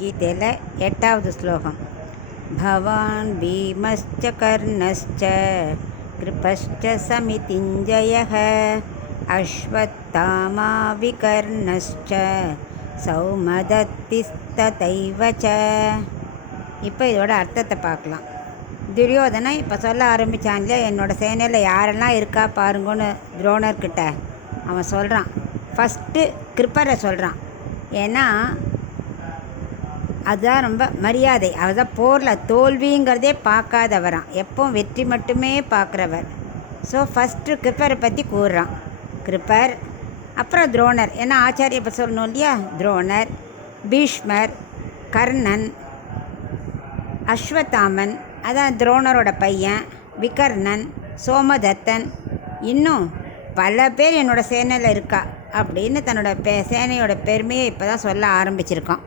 கீதையில் 8வது ஸ்லோகம். பவான் பீமஸ்ச கர்ணஸ்ச கிருபஸ்ச சமிதிஞ்சயः அஸ்வத்தாமா விகர்ணஸ்ச சௌமதத்திஸ்ததைவ ச. இப்போ இதோட அர்த்தத்தை பார்க்கலாம். துரியோதனை இப்போ சொல்ல ஆரம்பித்தான்ல, என்னோடய சேனையில் யாரெல்லாம் இருக்கா பாருங்கன்னு துரோணர்கிட்ட அவன் சொல்கிறான். ஃபஸ்ட்டு கிருப்பரை சொல்கிறான். ஏன்னா அதுதான் ரொம்ப மரியாதை. அதுதான் போரில் தோல்விங்கிறதே பார்க்காதவரான், எப்பவும் வெற்றி மட்டுமே பார்க்குறவர். ஸோ ஃபஸ்ட்டு கிருப்பரை பற்றி கூறுறான். கிருப்பர், அப்புறம் துரோணர். ஏன்னா ஆச்சாரிய இப்போ சொல்லணும் இல்லையா. துரோணர், பீஷ்மர், கர்ணன், அஸ்வத்தாமன், அதான் துரோணரோட பையன், விகர்ணன், சோமதத்தன், இன்னும் பல பேர் என்னோடய சேனையில் இருக்கா அப்படின்னு தன்னோட சேனையோட பெருமையை இப்போ தான் சொல்ல ஆரம்பிச்சிருக்கான்.